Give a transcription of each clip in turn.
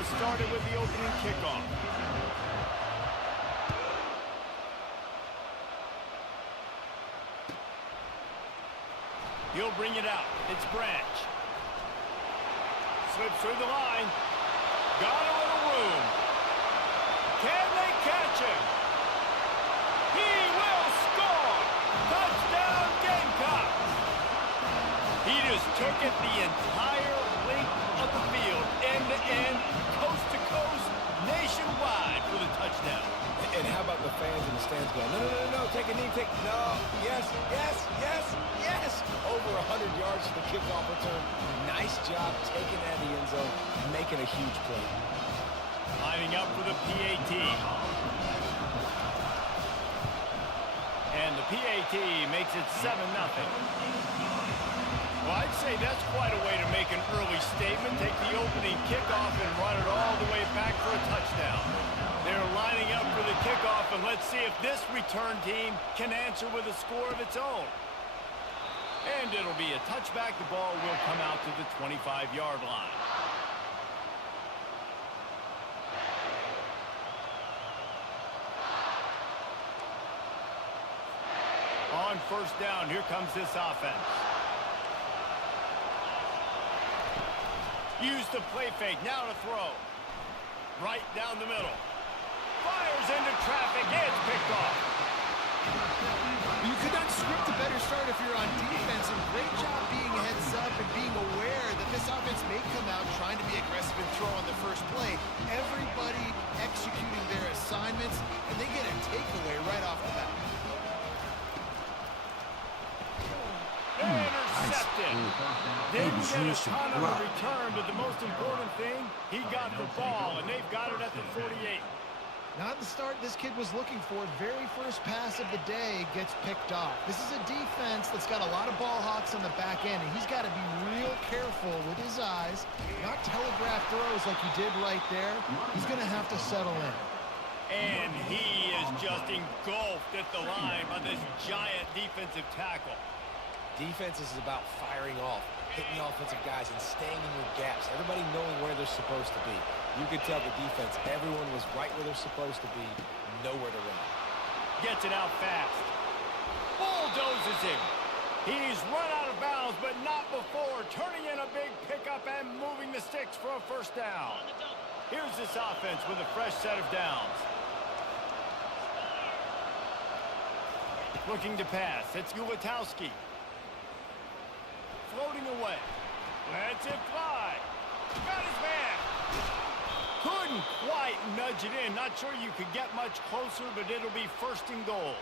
us started with the opening kickoff. He'll bring it out. It's Branch. Slips through the line. Got a little room. Can they catch him? He will score! Touchdown Gamecocks! He just took it the entire length of the field, end-to-end, coast-to-coast, nationwide for the touchdown. And how about the fans in the stands going, no, take a knee, no, yes, yes, yes, yes. Over 100 yards to the kickoff return. Nice job taking that in the end zone and making a huge play. Lining up for the PAT. And the PAT makes it 7-0. Well, I'd say that's quite a way to make an early statement. Take the opening kickoff and run it all the way back for a touchdown. They're lining up for the kickoff, and let's see if this return team can answer with a score of its own. And it'll be a touchback. The ball will come out to the 25-yard line. On first down, here comes this offense. Use the play fake, now to throw. Right down the middle. Fires into traffic, it's picked off. You could not script a better start if you're on defense, and great job being heads up and being aware that this offense may come out trying to be aggressive and throw on the first play. Everybody executing their assignments, and they get a takeaway right off the bat. Intercepted. Didn't get a ton of a return, but the most important thing, he got the ball, and they've got it at the 48. Not the start this kid was looking for. Very first pass of the day gets picked off. This is a defense that's got a lot of ball hawks on the back end, and he's got to be real careful with his eyes, not telegraph throws like he did right there. He's going to have to settle in. And he is just engulfed at the line by this giant defensive tackle. Defense is about firing off, hitting the offensive guys, and staying in your gaps. Everybody knowing where they're supposed to be. You could tell the defense, everyone was right where they're supposed to be, nowhere to run. Gets it out fast. Bulldozes him. He's run out of bounds, but not before. Turning in a big pickup and moving the sticks for a first down. Here's this offense with a fresh set of downs. Looking to pass. It's Ulatowski. Floating away. Lets it fly. Got his man. Couldn't quite nudge it in. Not sure you could get much closer, but it'll be first and goal.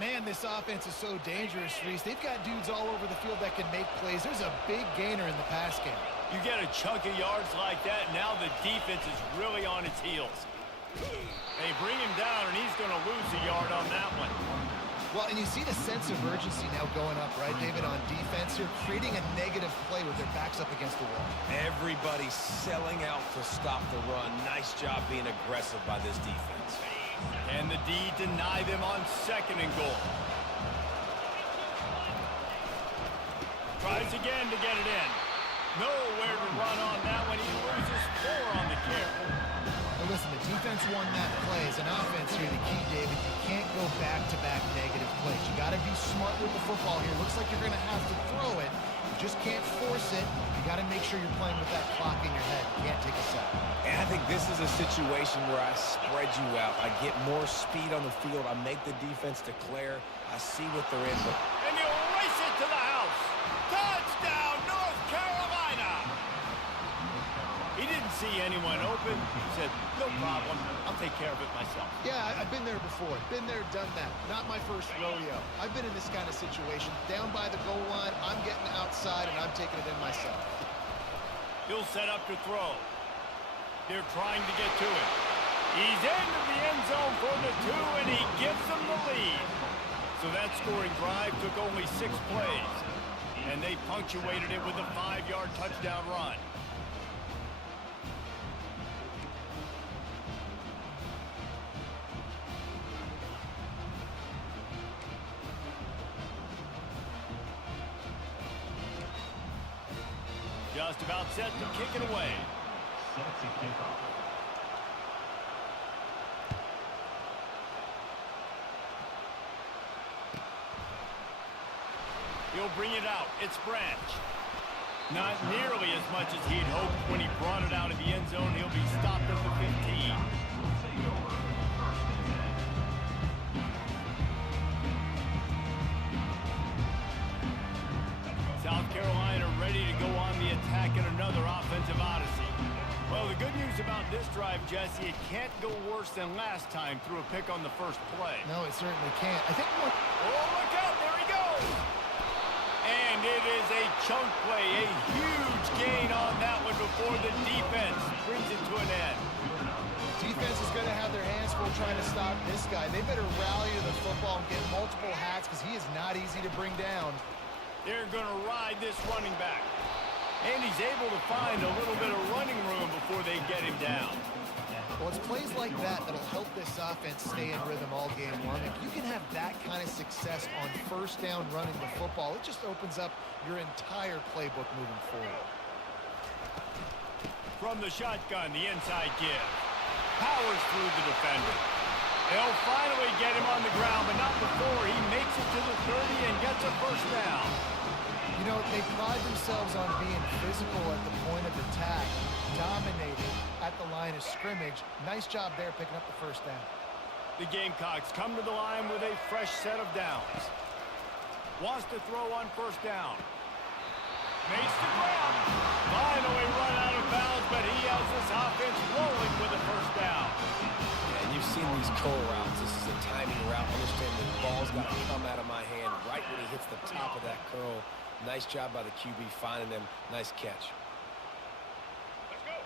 Man, this offense is so dangerous, Reese. They've got dudes all over the field that can make plays. There's a big gainer in the pass game. You get a chunk of yards like that, now the defense is really on its heels. They bring him down, and he's going to lose a yard on that one. Well, and you see the sense of urgency now going up, right, David, on defense here, creating a negative play with their backs up against the wall. Everybody's selling out to stop the run. Nice job being aggressive by this defense. Can the D deny them on second and goal? Tries again to get it in. Nowhere to run on that one. He loses 4 on the carry. Well, listen, the defense won that play. As an offense here, the key, David, you can't go back-to-back negative plays. You got to be smart with the football here. Looks like you're going to have to throw it. You just can't force it. You got to make sure you're playing with that clock in your head. You can't take a sack. And I think this is a situation where I spread you out. I get more speed on the field. I make the defense declare. I see what they're in. But and he'll race it to the house. Touchdown, North Carolina! He didn't see anyone open. He said, no problem. I'll take care of it myself. Yeah, I've been there before. Been there, done that. Not my first rodeo. I've been in this kind of situation. Down by the goal line, I'm getting outside, and I'm taking it in myself. He'll set up to throw. They're trying to get to it. He's into the end zone for the 2, and he gives them the lead. So that scoring drive took only 6 plays, and they punctuated it with a 5-yard touchdown run. Just about set to kick it away. He'll bring it out. It's Branch. Not nearly as much as he'd hoped when he brought it out of the end zone. He'll be stopped at the 15. South Carolina ready to go on the attack in another offensive odyssey. Well, the good news about this drive, Jesse, it can't go worse than last time through a pick on the first play. No, it certainly can't. I think more... Oh, look out. There he goes. And it is a chunk play, a huge gain on that one before the defense brings it to an end. Defense is going to have their hands full trying to stop this guy. They better rally to the football and get multiple hats because he is not easy to bring down. They're going to ride this running back. And he's able to find a little bit of running room before they get him down. Well, it's plays like that that'll help this offense stay in rhythm all game long. If you can have that kind of success on first down running the football, it just opens up your entire playbook moving forward. From the shotgun, the inside give. Powers through the defender. They'll finally get him on the ground, but not before he makes it to the 30 and gets a first down. You know, they pride themselves on being physical at the point of attack, dominating at the line of scrimmage. Nice job there picking up the first down. The Gamecocks come to the line with a fresh set of downs. Wants to throw on first down. Makes the grab. Finally run out of bounds, but he has this offense rolling with a first down. Yeah, and you've seen these curl routes. This is a timing route. Understand the ball's got to come out of my hand right when he hits the top of that curl. Nice job by the QB finding them. Nice catch.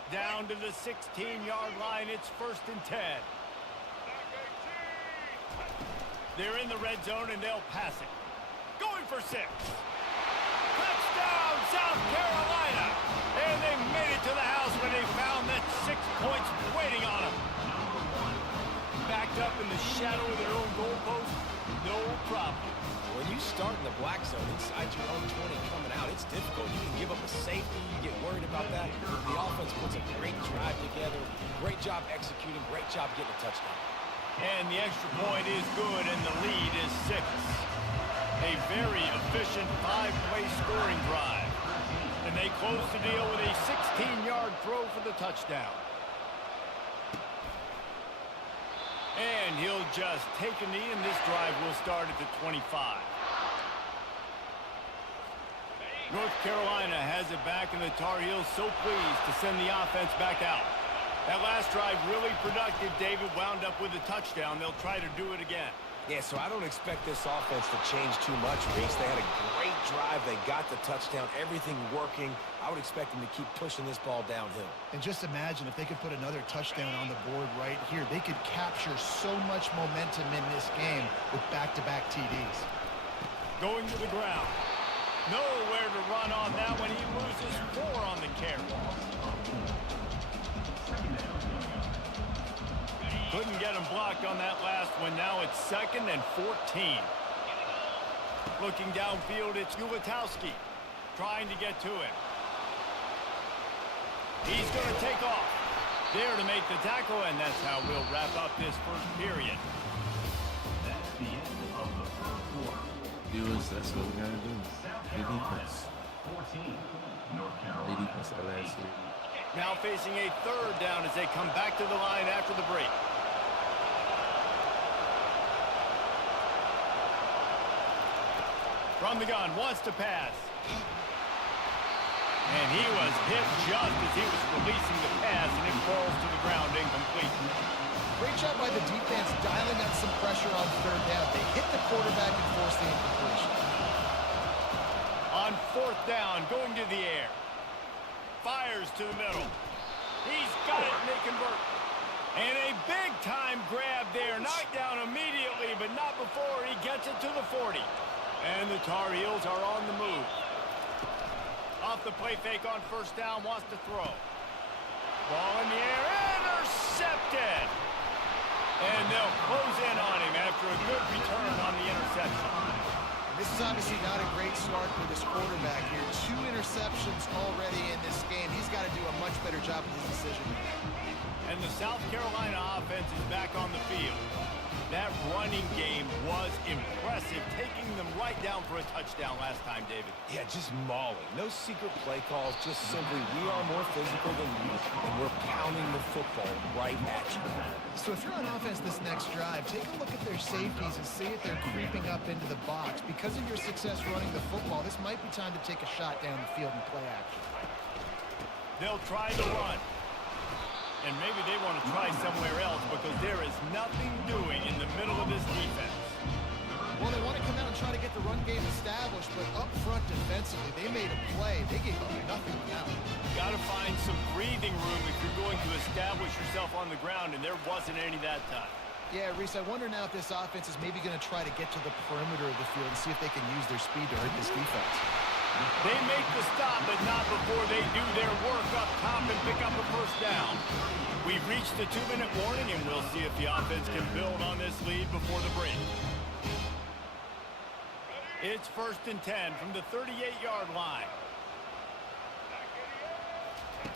Down to the 16-yard line. It's 1st and 10. They're in the red zone, and they'll pass it. Going for 6. Touchdown, South Carolina. And they made it to the house when they found that 6 points waiting on them. Backed up in the shadow of their own goalpost, no problem. When you start in the black zone inside your own 20 coming out, it's difficult. You can give up a safety. You get worried about that. The offense puts a great drive together. Great job executing. Great job getting a touchdown. And the extra point is good, and the lead is 6. A very efficient 5-play scoring drive. And they close the deal with a 16-yard throw for the touchdown. And he'll just take a knee, and this drive will start at the 25. North Carolina has it back, and the Tar Heels so pleased to send the offense back out. That last drive really productive. David wound up with a touchdown. They'll try to do it again. Yeah, so I don't expect this offense to change too much, Reese. They had a great drive. They got the touchdown. Everything working. I would expect them to keep pushing this ball downhill. And just imagine if they could put another touchdown on the board right here. They could capture so much momentum in this game with back-to-back TDs. Going to the ground. Nowhere to run on that one. He loses 4 on the carry. Couldn't get him blocked on that last one. Now it's 2nd and 14. Looking downfield, it's Ulatowski trying to get to him. He's going to take off. There to make the tackle, and that's how we'll wrap up this first period. That's the end of the first quarter. That's what we gotta do. Good defense. 14, North Good Carolina. defense that last year. Now facing a 3rd down as they come back to the line after the break. From the gun, wants to pass. And he was hit just as he was releasing the pass, and it falls to the ground incomplete. Great job by the defense dialing up some pressure on 3rd down. They hit the quarterback and forced the incompletion. On 4th down, going to the air. Fires to the middle. He's got it, and they convert. And a big-time grab there. Knocked down immediately, but not before he gets it to the 40. And the Tar Heels are on the move. Off the play fake on 1st down, wants to throw. Ball in the air, intercepted. And they'll close in on him after a good return on the interception. This is obviously not a great start for this quarterback here. 2 interceptions interceptions already in this game. He's got to do a much better job with his decision. And the South Carolina offense is back on the field. That running game was impressive, taking them right down for a touchdown last time, David. Yeah, just mauling. No secret play calls, just simply we are more physical than you, and we're pounding the football right at you. So if you're on offense this next drive, take a look at their safeties and see if they're creeping up into the box. Because of your success running the football, this might be time to take a shot down the field and play action. They'll try to run. And maybe they want to try somewhere else because there is nothing doing in the middle of this defense. Well, they want to come out and try to get the run game established, but up front defensively, they made a play. They gave up nothing now. Got to find some breathing room if you're going to establish yourself on the ground, and there wasn't any that time. Yeah, Reese, I wonder now if this offense is maybe going to try to get to the perimeter of the field and see if they can use their speed to hurt this defense. They make the stop, but not before they do their work up top and pick up a first down. We've reached the 2-minute warning, and we'll see if the offense can build on this lead before the break. It's 1st and 10 from the 38-yard line.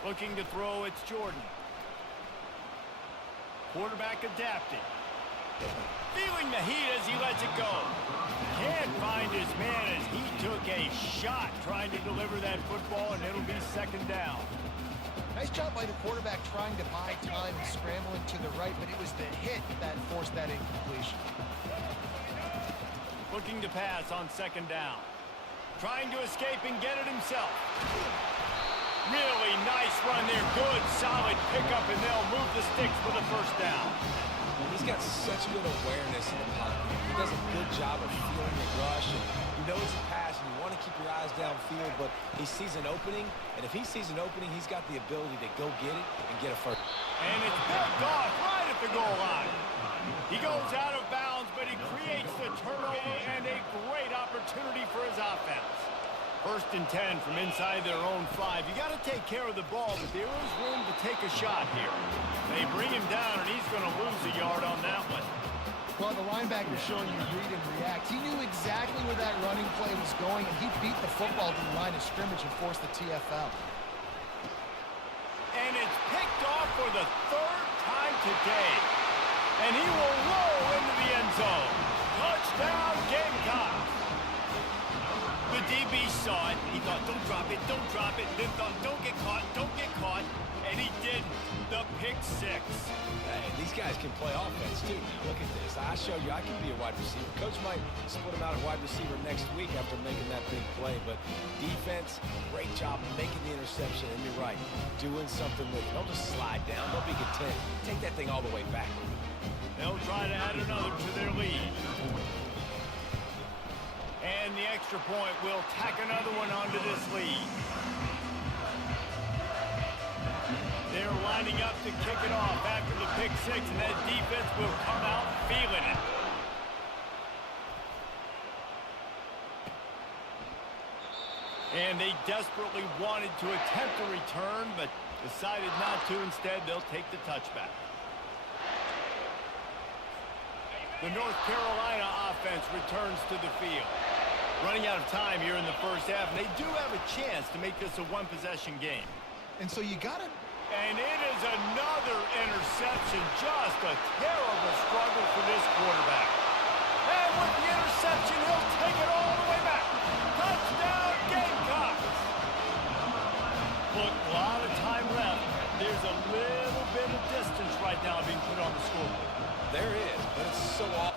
Looking to throw, it's Jordan. Quarterback adapting. Feeling the heat as he lets it go. Can't find his man as he took a shot trying to deliver that football, and it'll be 2nd down. Nice job by the quarterback trying to buy time and scrambling to the right, but it was the hit that forced that incompletion. Looking to pass on 2nd down. Trying to escape and get it himself. Really nice run there. Good, solid pickup, and they'll move the sticks for the first down. He's got such good awareness in the pocket. He does a good job of feeling the rush, and you know it's a pass, and you want to keep your eyes downfield, but he sees an opening, and if he sees an opening, he's got the ability to go get it and get a first. And it's picked off right at the goal line. He goes out of bounds, but he creates the turnover and a great opportunity for his offense. 1st and 10 from inside their own 5. You got to take care of the ball, but there is room to take a shot here. They bring him down, and he's going to lose a yard on that one. Well, the linebacker showing you read and react. He knew exactly where that running play was going, and he beat the football to the line of scrimmage and forced the TFL. And it's picked off for the 3rd time today. And he will roll into the end zone. Touchdown, Gamecocks. The DB saw it. He thought, don't drop it, don't drop it. Then thought, don't get caught, don't get caught. And he didn't. The pick 6. Hey, these guys can play offense, too. Now, look at this. I showed you I can be a wide receiver. Coach might split him out at wide receiver next week after making that big play. But defense, great job making the interception. And you're right, doing something with it. Don't just slide down. Don't be content. Take that thing all the way back. They'll try to add another to their lead. And the extra point will tack another one onto this lead. They're lining up to kick it off after the pick 6, and that defense will come out feeling it. And they desperately wanted to attempt a return, but decided not to. Instead, they'll take the touchback. The North Carolina offense returns to the field. Running out of time here in the first half, and they do have a chance to make this a one-possession game. And so you got to... And it is another interception. Just a terrible struggle for this quarterback. And with the interception, he'll take it all the way back. Touchdown, Gamecocks! Look, a lot of time left. There's a little bit of distance right now being put on the scoreboard. There is, but it's so awful.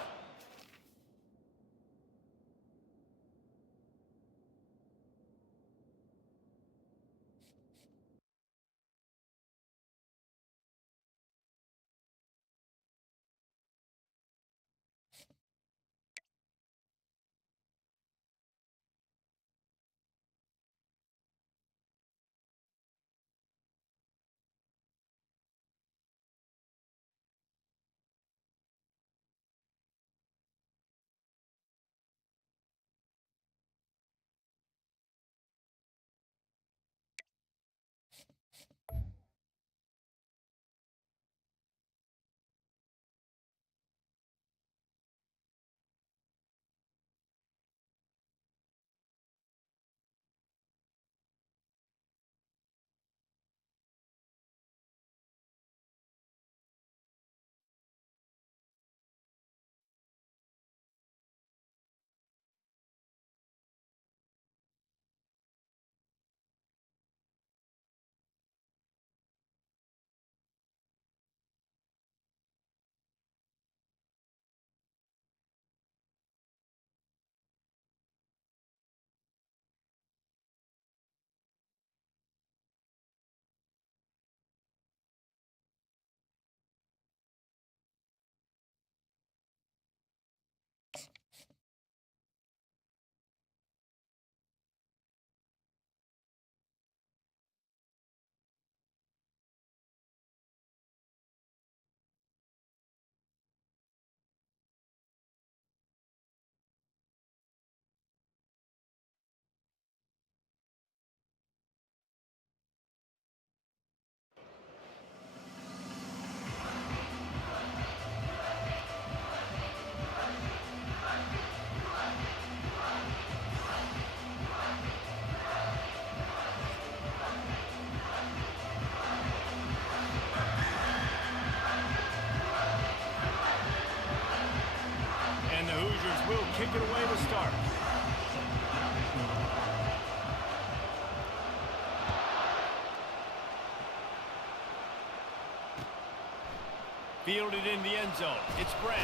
Fielded in the end zone. It's Branch.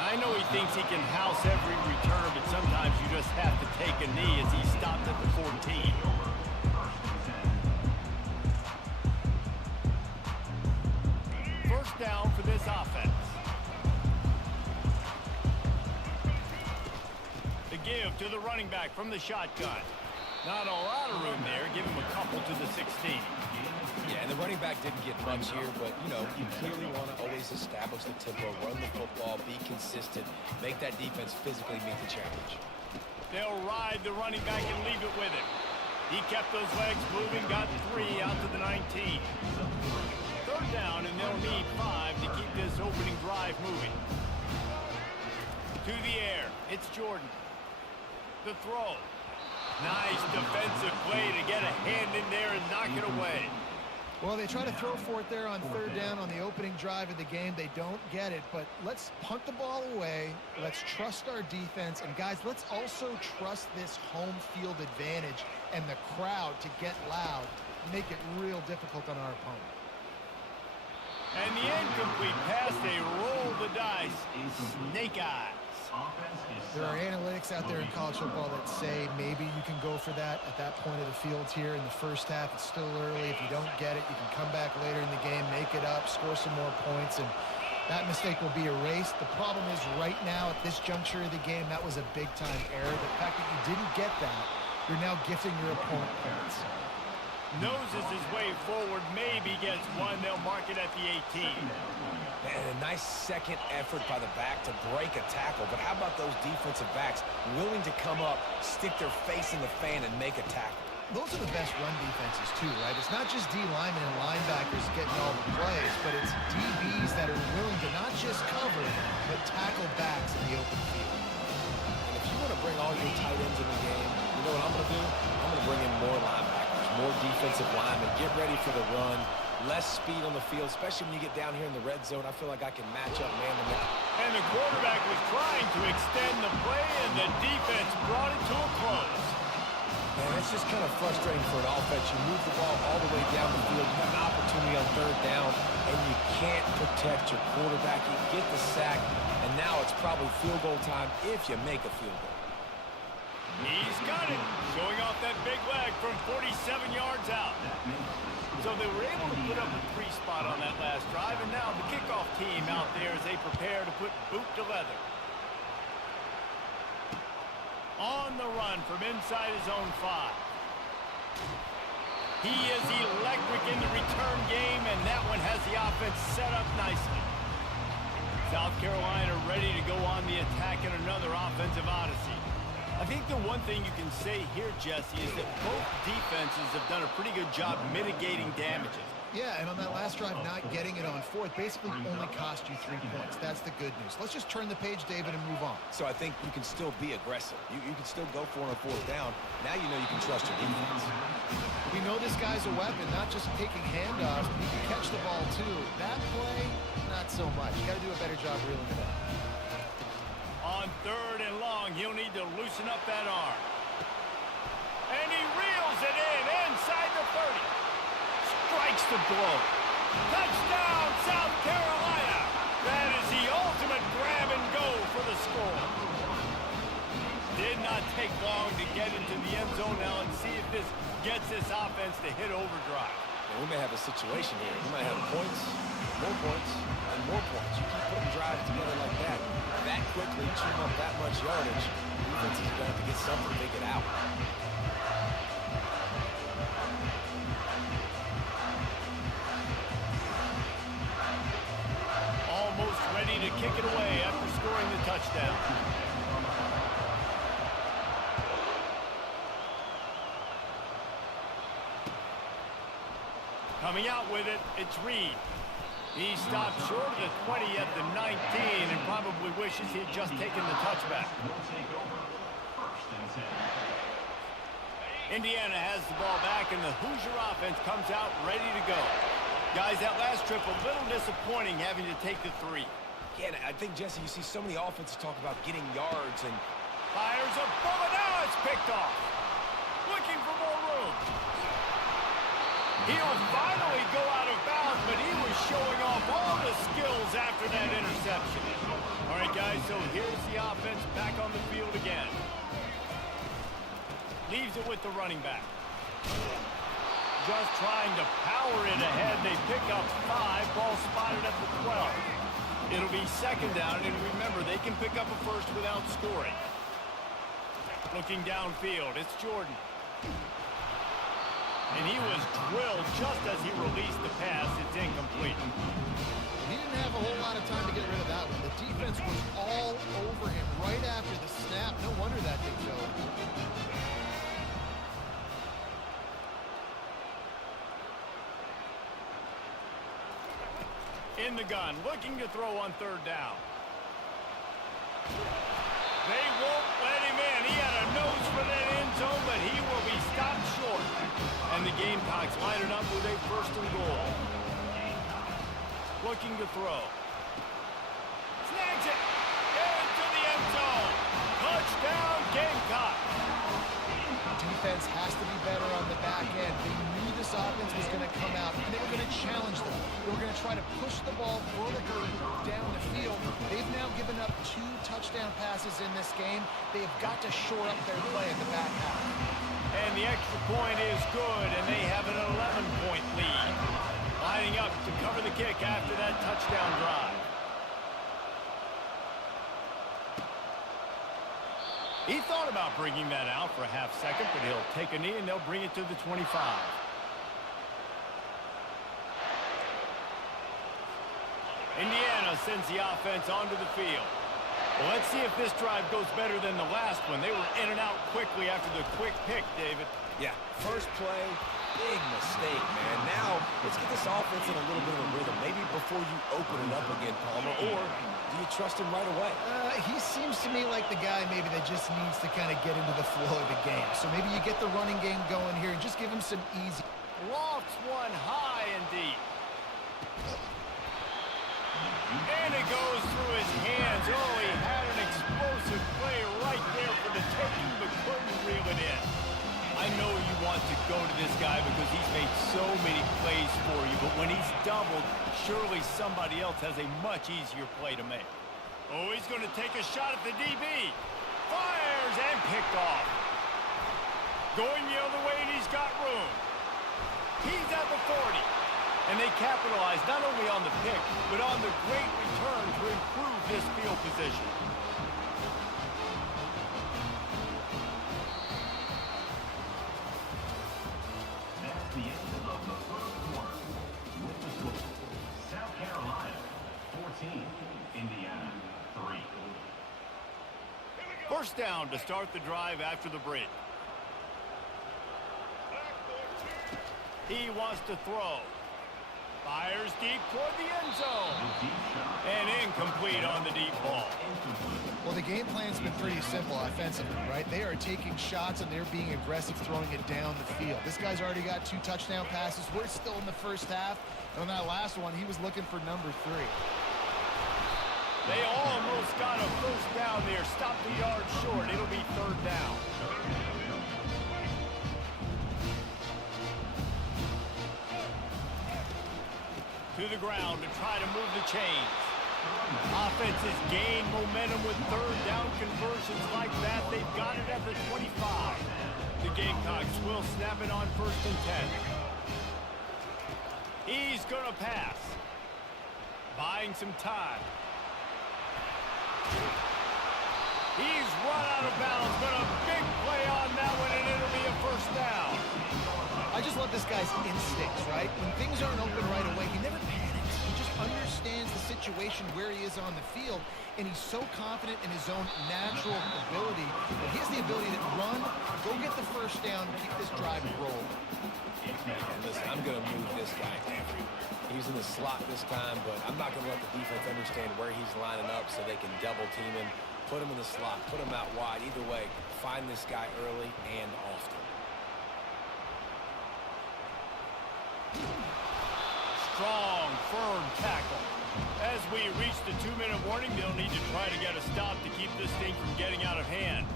I know he thinks he can house every return, but sometimes you just have to take a knee as he stopped at the 14. First down for this offense. The give to the running back from the shotgun. Not a lot of room there. Give him a couple to the 16. Yeah, and the running back didn't get much here, but, you know, you clearly want to always establish the tempo, run the football, be consistent, make that defense physically meet the challenge. They'll ride the running back and leave it with him. He kept those legs moving, got 3 out to the 19. Third down, and they'll need 5 to keep this opening drive moving. To the air, it's Jordan. The throw. Nice defensive play to get a hand in there and knock it away. Well, they try to throw for it there on third down on the opening drive of the game. They don't get it, but let's punt the ball away. Let's trust our defense. And, guys, let's also trust this home field advantage and the crowd to get loud, make it real difficult on our opponent. And the incomplete pass, they roll the dice. Snake eyes. There are analytics out there in college football that say maybe you can go for that at that point of the field here in the first half. It's still early. If you don't get it, you can come back later in the game, make it up, score some more points, and that mistake will be erased. The problem is right now at this juncture of the game, that was a big-time error. The fact that you didn't get that, you're now gifting your opponent points. Noses his way forward, maybe gets one. They'll mark it at the 18. And a nice second effort by the back to break a tackle. But how about those defensive backs willing to come up, stick their face in the fan, and make a tackle? Those are the best run defenses, too, right? It's not just D linemen and linebackers getting all the plays, but it's DBs that are willing to not just cover, but tackle backs in the open field. And if you want to bring all your tight ends in the game, you know what I'm going to do? I'm going to bring in more linebackers, more defensive linemen, get ready for the run. Less speed on the field, especially when you get down here in the red zone. I feel like I can match up man-to-man. And the quarterback was trying to extend the play, and the defense brought it to a close. Man, it's just kind of frustrating for an offense. You move the ball all the way down the field. You have an opportunity on third down, and you can't protect your quarterback. You get the sack, and now it's probably field goal time if you make a field goal. He's got it, showing off that big leg from 47 yards out. So they were able to put up a 3 spot on that last drive, and now the kickoff team out there as they prepare to put boot to leather. On the run from inside his own 5. He is electric in the return game, and that one has the offense set up nicely. South Carolina ready to go on the attack in another offensive odyssey. I think the one thing you can say here, Jesse, is that both defenses have done a pretty good job mitigating damages. Yeah, and on that last drive, not getting it on fourth basically only cost you 3 points. That's the good news. Let's just turn the page, David, and move on. So I think you can still be aggressive. You can still go for it on fourth down. Now you know you can trust your defense. We know this guy's a weapon, not just taking handoffs, but he can catch the ball, too. That play, not so much. You got to do a better job reeling it up. On third and long, he'll need to loosen up that arm. And he reels it in inside the 30. Strikes the blow. Touchdown, South Carolina. That is the ultimate grab and go for the score. Did not take long to get into the end zone now and see if this gets this offense to hit overdrive. And we may have a situation here. We might have points, and more points. You keep putting drives together like that quickly, chew up that much yardage, defense is going to have to get something figured out. Almost ready to kick it away after scoring the touchdown. Coming out with it, it's Reed. He stopped short of the 20 at the 19 and probably wishes he had just taken the touchback. Indiana has the ball back, and the Hoosier offense comes out ready to go. Guys, that last trip a little disappointing having to take the 3. Yeah, I think, Jesse, you see so many offenses talk about getting yards and... Fires a bullet, now it's picked off. Looking for more room. He'll finally go out of bounds, but he was showing off all the skills after that interception. All right, guys, so here's the offense back on the field again. Leaves it with the running back. Just trying to power it ahead. They pick up 5. Ball spotted at the 12. It'll be second down, and remember, they can pick up a first without scoring. Looking downfield, it's Jordan. And he was drilled just as he released the pass. It's incomplete. He didn't have a whole lot of time to get rid of that one. The defense was all over him right after the snap. No wonder that thing fell. In the gun, looking to throw on third down. They won't let him in. He had a nose for that end zone, but he will be stopped short. And the Gamecocks line it up with a first and goal. Looking to throw. Snags it. Into the end zone. Touchdown, Gamecocks. Defense has to be better on the back end. They knew this offense was going to come out, and they were going to challenge them. They were going to try to push the ball vertically down the field. They've now given up 2 touchdown passes in this game. They have got to shore up their play in the back half. And the extra point is good, and they have an 11-point lead. Lining up to cover the kick after that touchdown drive. He thought about bringing that out for a half second, but he'll take a knee and they'll bring it to the 25. Indiana sends the offense onto the field. Well, let's see if this drive goes better than the last one. They were in and out quickly after the quick pick, David. Yeah, first play, big mistake, man. Now, let's get this offense in a little bit of a rhythm. Maybe before you open it up again, Palmer, or do you trust him right away? He seems to me like the guy maybe that just needs to kind of get into the flow of the game. So maybe you get the running game going here and just give him some easy. Lofts one high and deep. And it goes through his hands. Oh, he had an explosive play right there for the taking, but couldn't reel it in. I know you want to go to this guy because he's made so many plays for you, but when he's doubled, surely somebody else has a much easier play to make. Oh, he's going to take a shot at the DB. Fires and picked off. Going the other way, and he's got room. He's at the 40. And they capitalize not only on the pick, but on the great return to improve this field position. That's the end of the first quarter. With the score, South Carolina 14, Indiana 3. First down to start the drive after the break. He wants to throw. Fires deep toward the end zone. And incomplete on the deep ball. Well, the game plan's been pretty simple offensively, right? They are taking shots and they're being aggressive throwing it down the field. This guy's already got 2 touchdown passes. We're still in the first half. And on that last one, he was looking for number 3. They almost got a first down there. Stopped the yard short. It'll be third down. To the ground to try to move the chains. Offenses gain momentum with third down conversions like that. They've got it at the 25. The Gamecocks will snap it on first and 10. He's going to pass. Buying some time. He's run out of bounds, but a big play on that one, and it'll be a first down. I just love this guy's instincts, right? When things aren't open right away, he never panics. He just understands the situation where he is on the field, and he's so confident in his own natural ability that he has the ability to run, go get the first down, keep this drive rolling. Listen, I'm going to move this guy everywhere. He's in the slot this time, but I'm not going to let the defense understand where he's lining up so they can double team him, put him in the slot, put him out wide. Either way, find this guy early and often. Strong, firm tackle. As we reach the 2-minute warning, they'll need to try to get a stop to keep this thing from getting out of hand.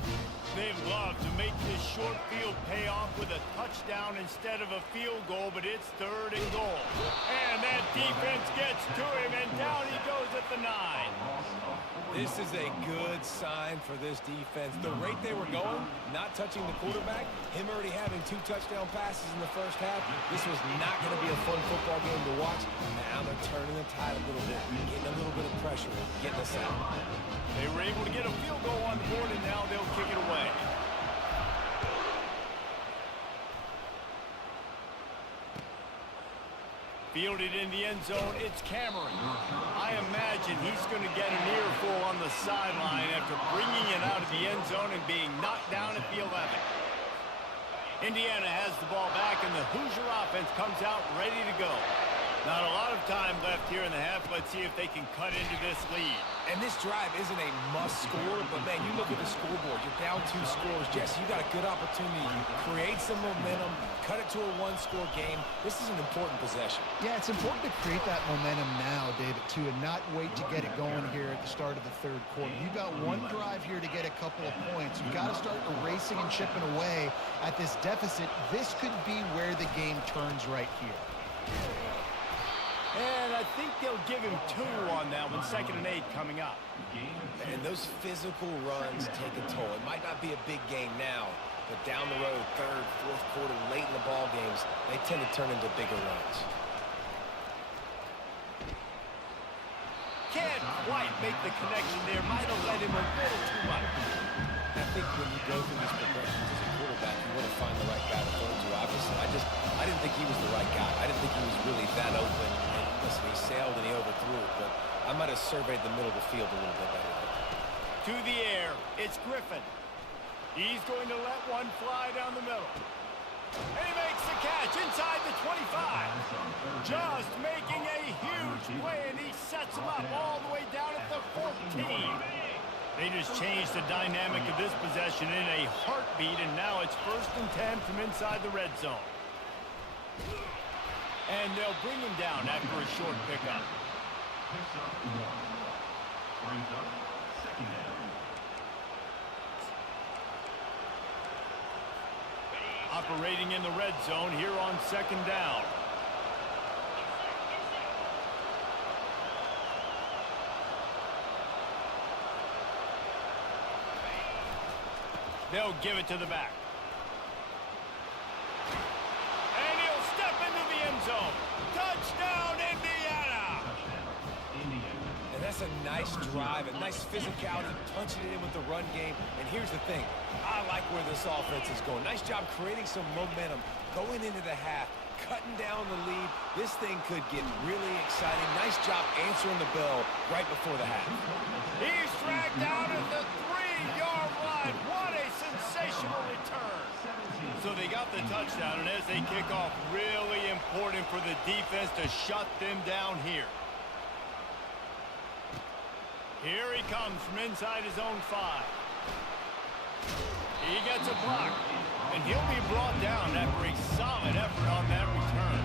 They'd love to make this short field pay off with a touchdown instead of a field goal, but it's 3rd and goal. And that defense gets to him, and down he goes at the 9. This is a good sign for this defense. The rate they were going, not touching the quarterback, him already having 2 touchdown passes in the first half, this was not going to be a fun football game to watch. Now they're turning the tide a little bit, getting a little bit of pressure, getting us out. They were able to get a field goal on the board, and now they'll kick it away. Fielded in the end zone, it's Cameron. I imagine he's going to get an earful on the sideline after bringing it out of the end zone and being knocked down at the 11. Indiana has the ball back, and the Hoosier offense comes out ready to go. Not a lot of time left here in the half. Let's see if they can cut into this lead. And this drive isn't a must score, but man, you look at the scoreboard, you're down 2 scores. Jesse, you got a good opportunity. You create some momentum, cut it to a 1-score game. This is an important possession. Yeah, it's important to create that momentum now, David, too, and not wait to get it going here at the start of the 3rd quarter. You've got 1 drive here to get a couple of points. You've got to start erasing and chipping away at this deficit. This could be where the game turns right here. And I think they'll give him 2 on that one. 2nd and 8 coming up. And those physical runs take a toll. It might not be a big game now, but down the road, 3rd, 4th quarter, late in the ball games, they tend to turn into bigger runs. Can't quite make the connection there. Might have led him a little too much. I think when you go through these progressions as a quarterback, you want to find the right guy to throw to, obviously. I didn't think he was the right guy. I didn't think he was really that open. And listen, he sailed and he overthrew it, but I might have surveyed the middle of the field a little bit better. To the air, it's Griffin. He's going to let one fly down the middle. And he makes the catch inside the 25. Just making a huge play, and he sets him up all the way down at the 14. They just changed the dynamic of this possession in a heartbeat, and now it's 1st and 10 from inside the red zone. And they'll bring him down after a short pickup. Picks up 1. Brings up 2nd down. Operating in the red zone here on 2nd down. They'll give it to the back. And he'll step into the end zone. Touchdown, Indiana! And that's a nice drive, a nice physicality, punching it in with the run game. And here's the thing. I like where this offense is going. Nice job creating some momentum, going into the half, cutting down the lead. This thing could get really exciting. Nice job answering the bell right before the half. He's dragged down at the 3-yard line. What a sensational return. So they got the touchdown, and as they kick off, really important for the defense to shut them down here. Here he comes from inside his own 5. He gets a block, and he'll be brought down after a solid effort on that return.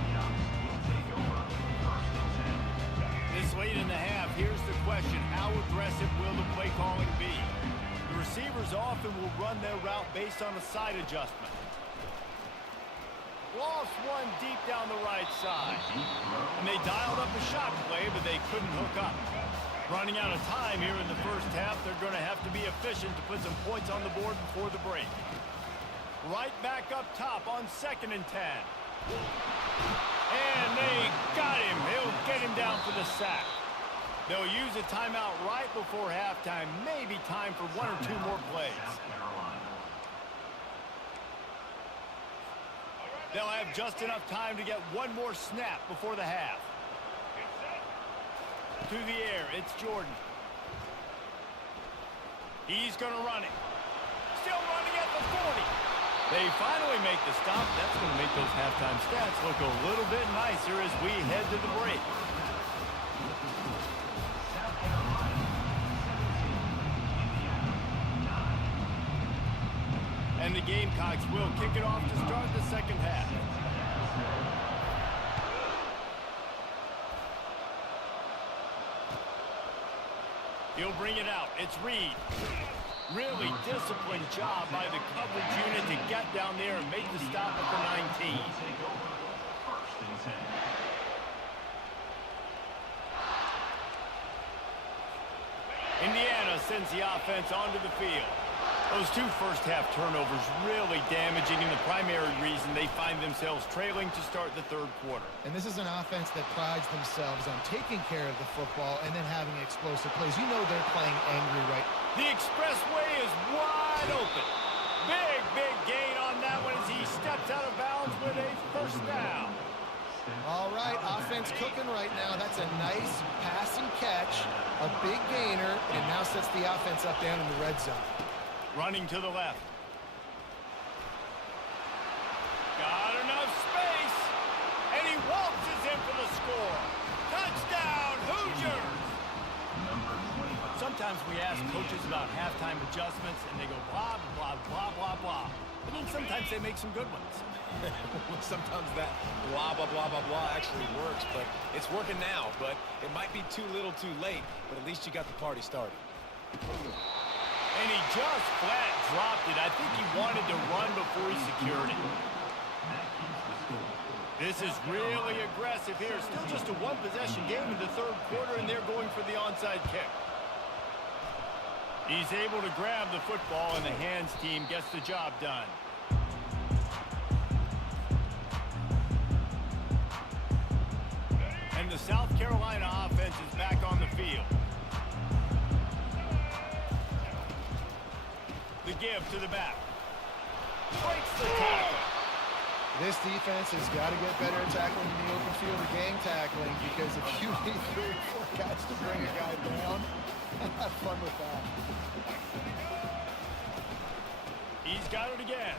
This late in the half, here's the question. How aggressive will the play calling be? The receivers often will run their route based on a side adjustment. Lost one deep down the right side. And they dialed up a shot play, but they couldn't hook up. Running out of time here in the first half, they're going to have to be efficient to put some points on the board before the break. Right back up top on 2nd and 10. And they got him. They'll get him down for the sack. They'll use a timeout right before halftime. Maybe time for 1 or 2 more plays. They'll have just enough time to get 1 more snap before the half. To the air, it's Jordan. He's going to run it. Still running at the 40. They finally make the stop. That's going to make those halftime stats look a little bit nicer as we head to the break. And the Gamecocks will kick it off to start the second half. He'll bring it out. It's Reed. Really disciplined job by the coverage unit to get down there and make the stop at the 19. Take over. First and 10. Indiana sends the offense onto the field. Those two first-half turnovers really damaging, and the primary reason they find themselves trailing to start the third quarter. And this is an offense that prides themselves on taking care of the football and then having explosive plays. You know they're playing angry right now. The expressway is wide open. Big gain on that one as he steps out of bounds with a first down. All right, offense cooking right now. That's a nice pass and catch, a big gainer, and now sets the offense up down in the red zone. Running to the left. Got enough space. And he waltzes in for the score. Touchdown, Hoosiers! Sometimes we ask coaches about halftime adjustments, and they go blah, blah, blah, blah, blah. But then sometimes they make some good ones. Sometimes that blah, blah, blah, blah, blah actually works, but it's working now. But it might be too little too late, but at least you got the party started. And he just flat dropped it. I think he wanted to run before he secured it. This is really aggressive here. Still just a one-possession game in the third quarter, and they're going for the onside kick. He's able to grab the football, and the hands team gets the job done. And the South Carolina offense is back on the field. The give to the back. Breaks the tackle. This defense has got to get better at tackling in the open field of gang tackling, because if you need 3 or 4 guys to bring a guy down, have fun with that. He's got it again.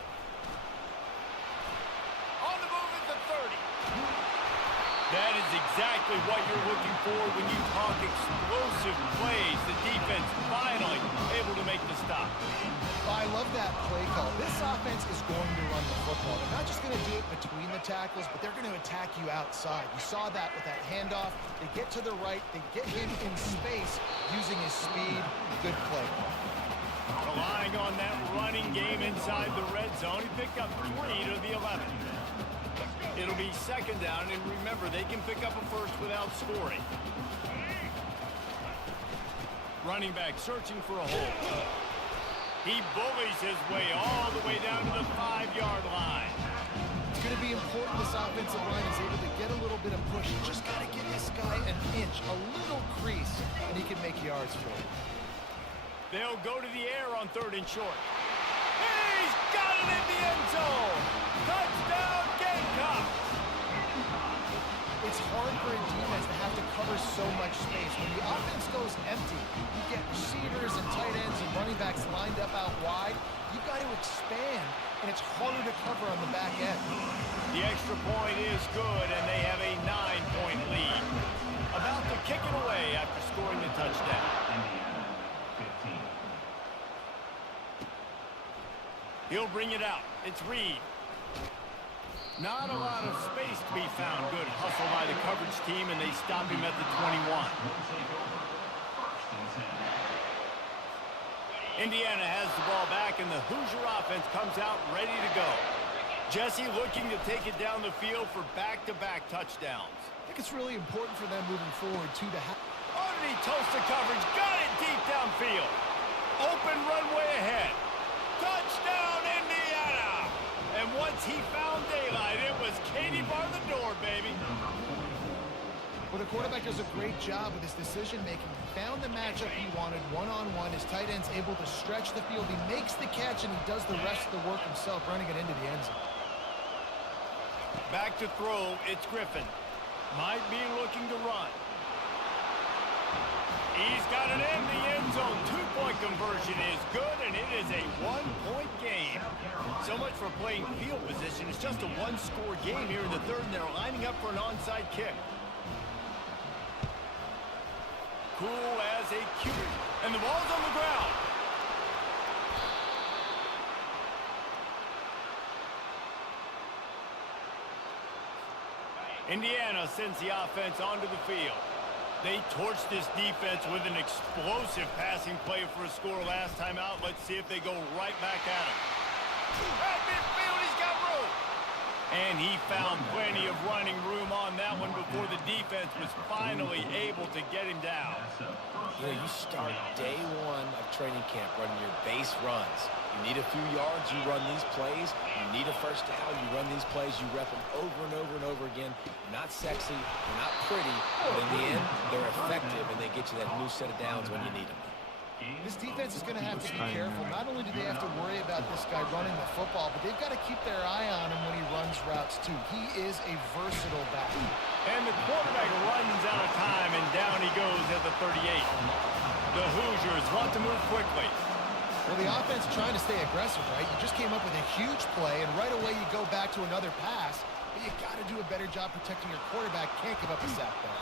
On the move at the 30. That is exactly what you're looking for when you talk explosive plays. The defense finally able to make the stop. I love that play call. This offense is going to run the football. They're not just going to do it between the tackles, but they're going to attack you outside. You saw that with that handoff. They get to the right. They get him in space using his speed. Good play call. Relying on that running game inside the red zone. He picked up 3 to the 11. It'll be second down, and remember, they can pick up a first without scoring. Running back searching for a hole. He bullies his way all the way down to the 5-yard line. It's going to be important this offensive line is able to get a little bit of push. You just got to give this guy an inch, a little crease, and he can make yards for you. They'll go to the air on 3rd and short. He's got it in the end zone. Touchdown, Gamecocks. It's hard for a defense to have to cover so much space. When the offense goes empty, you get receivers and tight ends and running backs lined up out wide. You've got to expand, and it's harder to cover on the back end. The extra point is good, and they have a 9-point lead. About to kick it away after scoring the touchdown. Indiana, 15. He'll bring it out. It's Reed. Not a lot of space to be found. Good hustle by the coverage team, and they stop him at the 21. Will take over. First and 10. Indiana has the ball back, and the Hoosier offense comes out ready to go. Jesse looking to take it down the field for back-to-back touchdowns. I think it's really important for them moving forward, too, to have... Underneath toast the coverage. Got it deep downfield. Open runway ahead. Touchdown, Indiana! And once he found daylight, it was Katie bar the door, baby. Well, the quarterback does a great job with his decision-making. He found the matchup he wanted, one-on-one. His tight end's able to stretch the field. He makes the catch, and he does the rest of the work himself, running it into the end zone. Back to throw, it's Griffin. Might be looking to run. He's got it in the end zone. 2-point conversion is good, and it is a 1-point game. So much for playing field position. It's just a 1-score game here in the third, and they're lining up for an onside kick. Cool as a cutie. And the ball's on the ground. Indiana sends the offense onto the field. They torched this defense with an explosive passing play for a score last time out. Let's see if they go right back at him. At midfield, he's got room. And he found plenty of running room on that one before the defense was finally able to get him down. You know, you start day one of training camp running your base runs. You need a few yards, you run these plays. You need a first down, you run these plays. You rep them over and over and over again. Not sexy, they're not pretty, but in the end, they're effective, and they get you that new set of downs when you need them. This defense is going to have to be careful. Not only do they have to worry about this guy running the football, but they've got to keep their eye on him when he runs routes, too. He is a versatile back. And the quarterback runs out of time, and down he goes at the 38. The Hoosiers want to move quickly. Well, the offense trying to stay aggressive, right? You just came up with a huge play, and right away you go back to another pass. But you got to do a better job protecting your quarterback. Can't give up a sack there.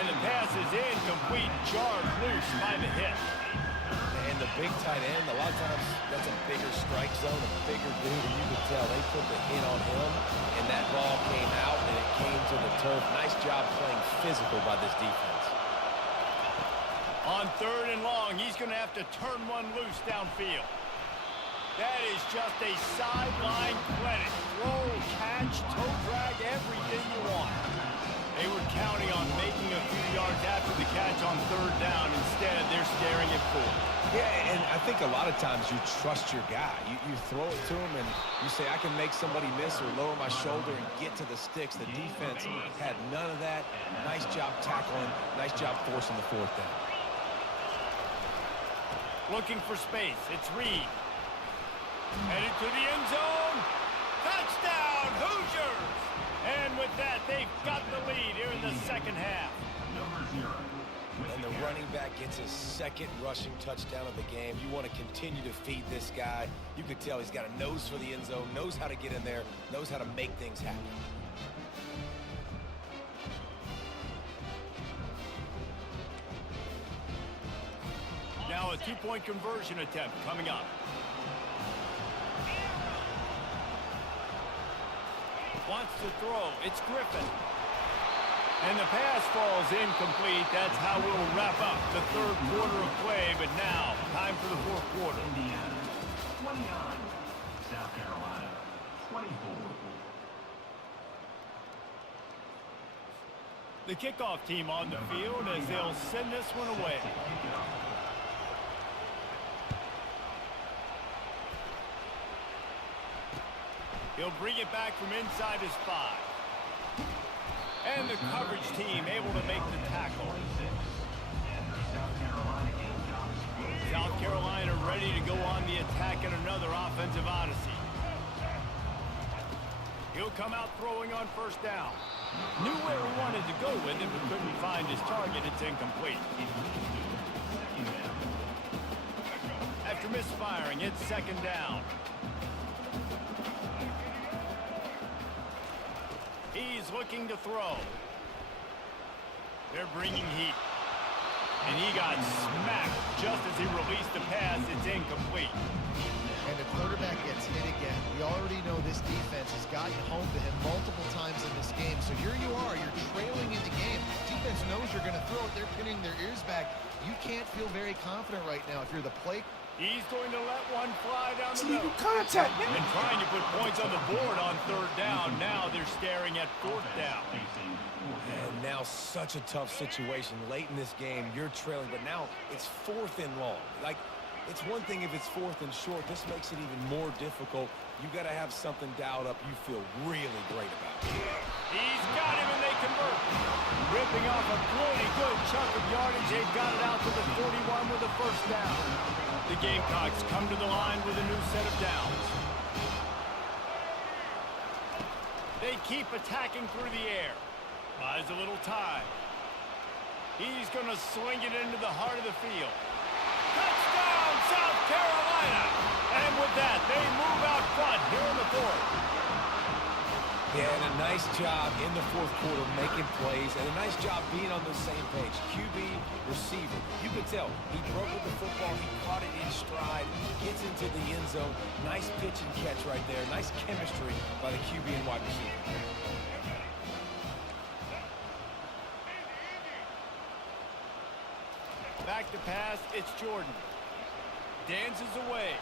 And the pass is incomplete, jarred loose by the hit. And the big tight end, a lot of times that's a bigger strike zone, a bigger dude, and you could tell they put the hit on him, and that ball came out, and it came to the turf. Nice job playing physical by this defense. On 3rd and long, he's going to have to turn one loose downfield. That is just a sideline clinic. Throw, catch, toe drag, everything you want. They were counting on making a few yards after the catch on 3rd down. Instead, they're staring at 4th. Yeah, and I think a lot of times you trust your guy. You throw it to him, and you say, I can make somebody miss or lower my shoulder and get to the sticks. The defense had none of that. Nice job tackling. Nice job forcing the 4th down. Looking for space. It's Reed. Headed to the end zone. Touchdown, Hoosiers! And with that, they've got the lead here in the second half. And the running back gets his 2nd rushing touchdown of the game. You want to continue to feed this guy. You could tell he's got a nose for the end zone, knows how to get in there, knows how to make things happen. Now a 2-point conversion attempt coming up. Wants to throw. It's Griffin. And the pass falls incomplete. That's how we'll wrap up the 3rd quarter of play. But now, time for the 4th quarter. Indiana, 29. South Carolina, 24. The kickoff team on the field as they'll send this one away. He'll bring it back from inside his 5. And the coverage team able to make the tackle. South Carolina ready to go on the attack in another offensive odyssey. He'll come out throwing on 1st down. Knew where he wanted to go with it, but couldn't find his target. It's incomplete. After misfiring, it's 2nd down. He's looking to throw. They're bringing heat. And he got smacked just as he released the pass. It's incomplete. And the quarterback gets hit again. We already know this defense has gotten home to him multiple times in this game. So here you are, you're trailing in the game. Defense knows you're going to throw it. They're pinning their ears back. You can't feel very confident right now if you're the play. He's going to let one fly down the Illegal middle. contact, man. And trying to put points on the board on 3rd down. Now they're staring at 4th down. And now such a tough situation. Late in this game, you're trailing, but now it's 4th and long. Like, it's one thing if it's 4th and short. This makes it even more difficult. You got to have something dialed up you feel really great about. He's got him, and they convert. Ripping off a pretty good chunk of yardage. They've got it out to the 41 with a 1st down. The Gamecocks come to the line with a new set of downs. They keep attacking through the air. Buys a little time. He's going to swing it into the heart of the field. Touchdown, South Carolina! And with that, they move out front here in the 4th. Yeah, and a nice job in the 4th quarter making plays, and a nice job being on the same page. QB, receiver. You could tell he broke with the football, he caught it in stride, gets into the end zone. Nice pitch and catch right there. Nice chemistry by the QB and wide receiver. Back to pass, it's Jordan. Dances away.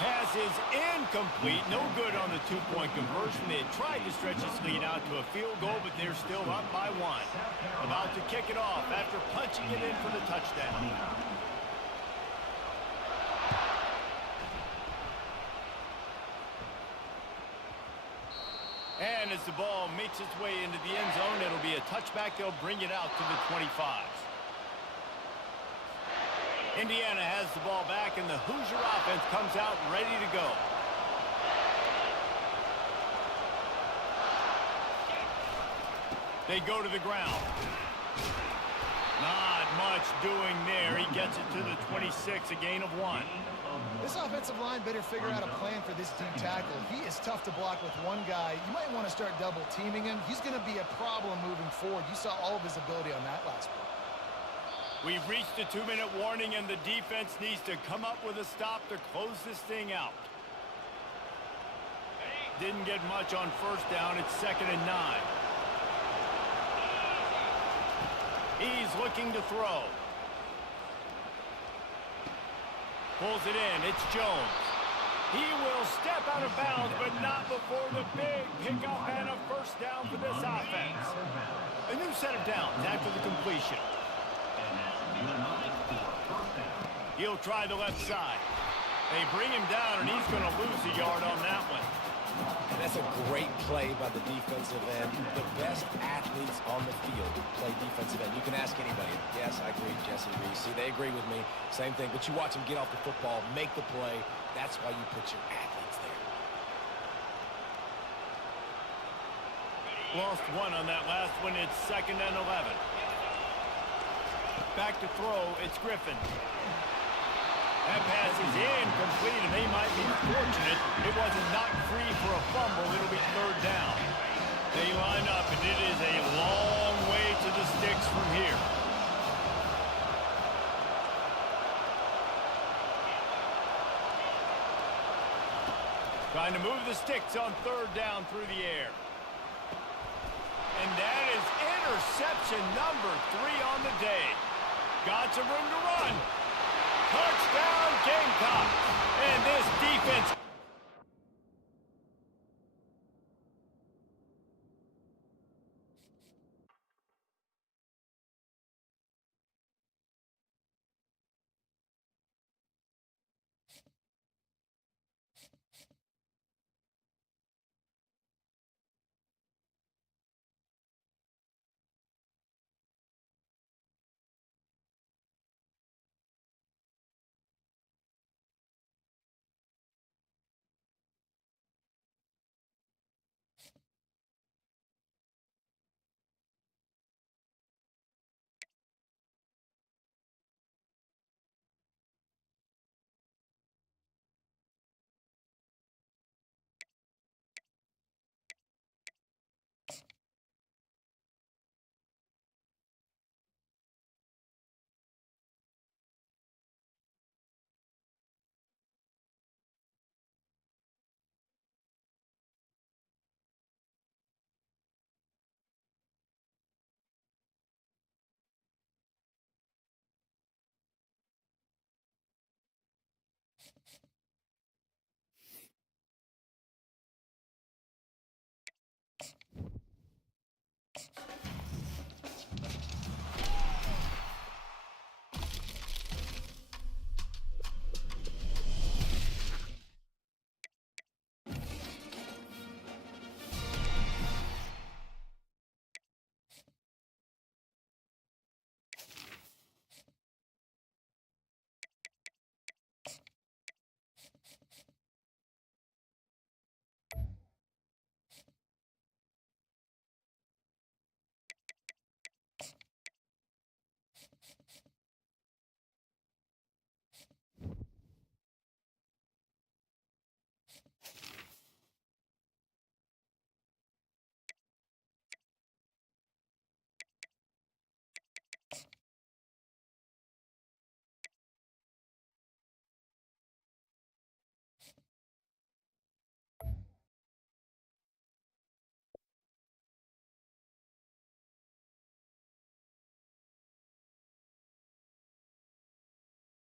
Pass is incomplete. No good on the two-point conversion. They had tried to stretch this lead out to a field goal, but they're still up by 1. About to kick it off after punching it in for the touchdown. And as the ball makes its way into the end zone, it'll be a touchback. They'll bring it out to the 25. Indiana has the ball back, and the Hoosier offense comes out ready to go. They go to the ground. Not much doing there. He gets it to the 26, a gain of 1. This offensive line better figure out a plan for this deep tackle. He is tough to block with one guy. You might want to start double teaming him. He's going to be a problem moving forward. You saw all of his ability on that last play. We've reached the 2-minute warning, and the defense needs to come up with a stop to close this thing out. Didn't get much on first down. It's 2nd and 9. He's looking to throw. Pulls it in. It's Jones. He will step out of bounds, but not before the big pickup and a first down for this offense. A new set of downs after the completion. He'll try the left side. They bring him down, and he's going to lose a yard on that one. And that's a great play by the defensive end. The best athletes on the field play defensive end. You can ask anybody. Yes, I agree, Jesse Reese. See, they agree with me. Same thing. But you watch them get off the football, make the play. That's why you put your athletes there. Lost 1 on that last one. It's 2nd and 11. Back to throw. It's Griffin. That pass is incomplete, and they might be fortunate it wasn't knocked free for a fumble. It'll be 3rd down. They line up, and it is a long way to the sticks from here. Trying to move the sticks on 3rd down through the air. And that is interception number 3 on the day. Got some room to run. Touchdown, Gamecocks. And this defense